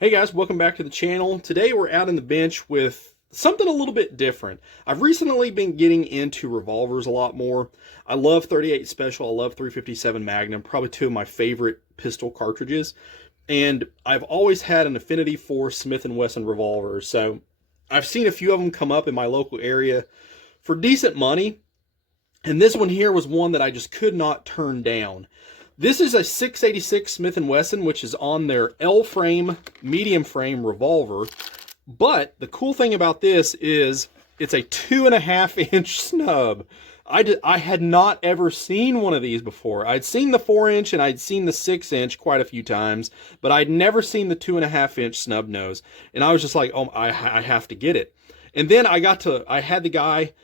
Hey guys, welcome back to the channel. Today we're out in the bench with something a little bit different. I've recently been getting into revolvers a lot more. I love 38 Special, I love 357 Magnum, probably two of my favorite pistol cartridges. And I've always had an affinity for Smith & Wesson revolvers, so I've seen a few of them come up in my local area for decent money. And this one here was one that I just could not turn down. This is a 686 Smith & Wesson, which is on their L-frame, medium frame revolver. But the cool thing about this is it's a 2.5-inch snub. I had not ever seen one of these before. I'd seen the 4-inch and I'd seen the 6-inch quite a few times, but I'd never seen the 2.5-inch snub nose. And I was just like, oh, I have to get it. And then I had the guy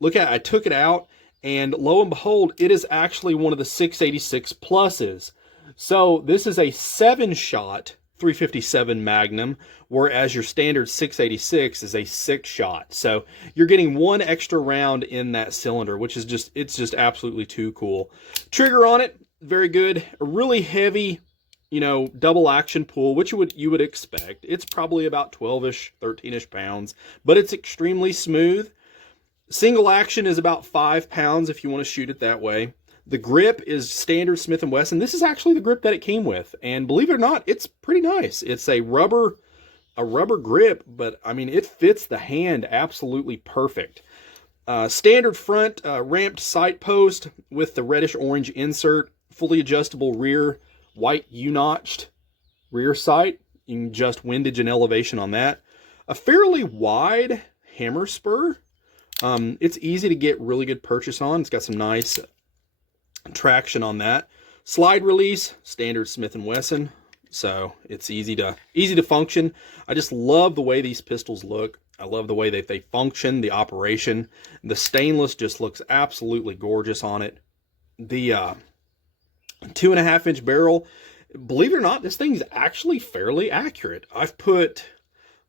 look at it. I took it out, and lo and behold, it is actually one of the 686 pluses. So this is a 7-shot 357 Magnum, whereas your standard 686 is a 6-shot. So you're getting one extra round in that cylinder, which is it's just absolutely too cool. Trigger on it, very good. A really heavy, double action pull, which you would expect. It's probably about 12-ish, 13-ish pounds, but it's extremely smooth. Single action is about 5 pounds if you want to shoot it that way. The grip is standard Smith & Wesson. This is actually the grip that it came with, and believe it or not, it's pretty nice. It's a rubber grip, but I mean, it fits the hand absolutely perfect. Standard front ramped sight post with the reddish orange insert, fully adjustable rear white U-notched rear sight. You can adjust windage and elevation on that. A fairly wide hammer spur. It's easy to get really good purchase on. It's got some nice traction on that. Slide release, standard Smith & Wesson, so it's easy to function. I just love the way these pistols look. I love the way that they function, the operation. The stainless just looks absolutely gorgeous on it. The 2.5-inch barrel, believe it or not, this thing is actually fairly accurate. I've put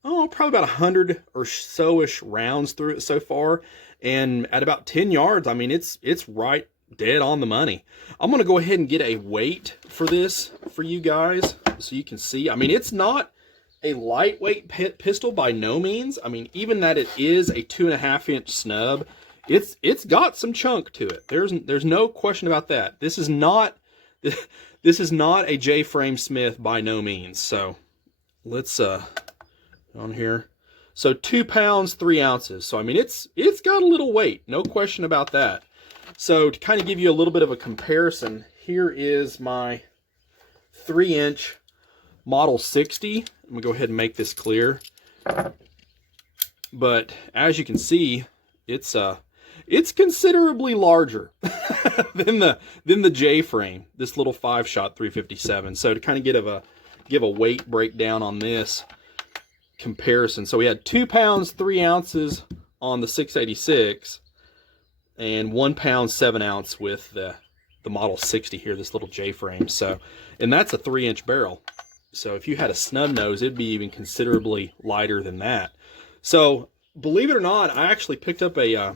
probably about 100 or so-ish rounds through it so far, and at about 10 yards, I mean, it's right dead on the money. I'm going to go ahead and get a weight for this for you guys so you can see. I mean, it's not a lightweight pistol by no means. I mean, even that it is a 2.5-inch snub, it's got some chunk to it. There's no question about that. This is not a J-frame Smith by no means. So let's on here. So 2 pounds, 3 ounces. So I mean, it's got a little weight, no question about that. So to kind of give you a little bit of a comparison, here is my 3-inch Model 60. I'm gonna go ahead and make this clear. But as you can see, it's considerably larger than the J-frame, this little 5-shot 357. So to kind of give a weight breakdown on this comparison. So we had 2 pounds, 3 ounces on the 686 and 1 pound, 7 ounce with the Model 60 here, this little J-frame. So, and that's a 3-inch barrel. So if you had a snub nose, it'd be even considerably lighter than that. So believe it or not, I actually picked up a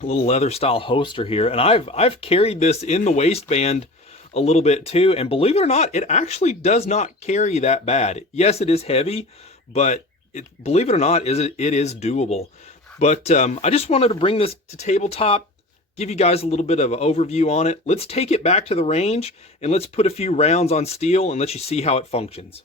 little leather style holster here, and I've carried this in the waistband a little bit too, and believe it or not, it actually does not carry that bad. Yes, it is heavy, but believe it or not, it is doable. But I just wanted to bring this to tabletop, give you guys a little bit of an overview on it. Let's take it back to the range, and let's put a few rounds on steel and let you see how it functions.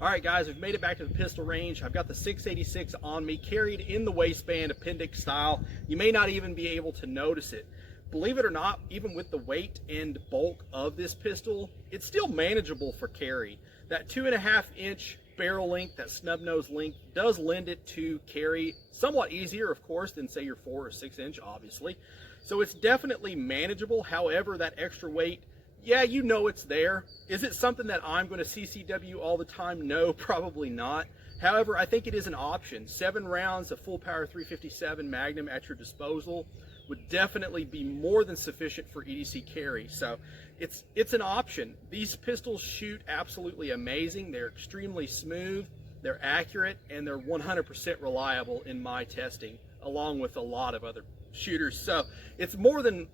All right, guys, we've made it back to the pistol range. I've got the 686 on me, carried in the waistband, appendix style. You may not even be able to notice it. Believe it or not, even with the weight and bulk of this pistol, it's still manageable for carry. That 2.5-inch barrel length, that snub nose length, does lend it to carry somewhat easier, of course, than say your 4 or 6-inch, obviously. So it's definitely manageable. However, that extra weight, yeah, you know it's there. Is it something that I'm going to CCW all the time? No, probably not. However, I think it is an option. 7 rounds of full power 357 Magnum at your disposal would definitely be more than sufficient for EDC carry. So it's an option. These pistols shoot absolutely amazing. They're extremely smooth, they're accurate, and they're 100% reliable in my testing, along with a lot of other shooters, so it's more than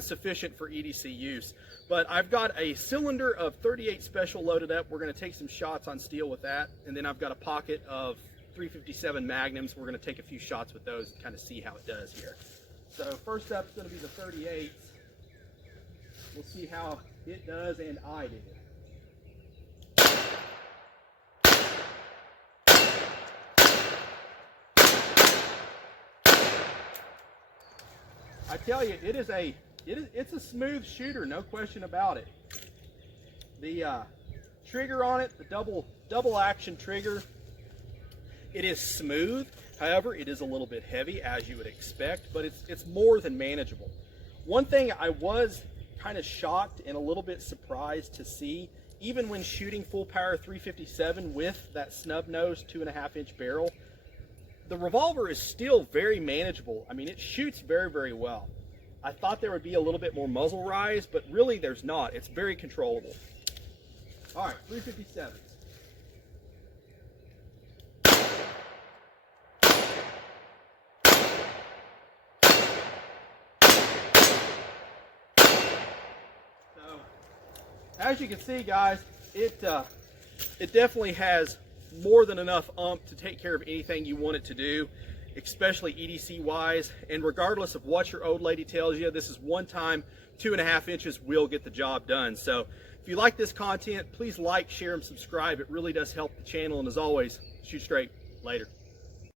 sufficient for EDC use. But I've got a cylinder of 38 special loaded up. We're going to take some shots on steel with that, and then I've got a pocket of 357 magnums. We're going to take a few shots with those and kind of see how it does here. So first up is going to be the 38s. We'll see how it does and I do. I tell you, it's a smooth shooter, no question about it. The trigger on it, the double action trigger, it is smooth. However, it is a little bit heavy, as you would expect, but it's more than manageable. One thing I was kind of shocked and a little bit surprised to see, even when shooting full power 357 with that snub nose 2.5-inch barrel, the revolver is still very manageable. I mean, it shoots very, very well. I thought there would be a little bit more muzzle rise, but really there's not. It's very controllable. All right, 357s. So, as you can see, guys, it definitely has more than enough oomph to take care of anything you want it to do, especially EDC wise. And regardless of what your old lady tells you, this is one time 2.5 inches will get the job done. So if you like this content, please like, share, and subscribe. It really does help the channel. And as always, shoot straight. Later.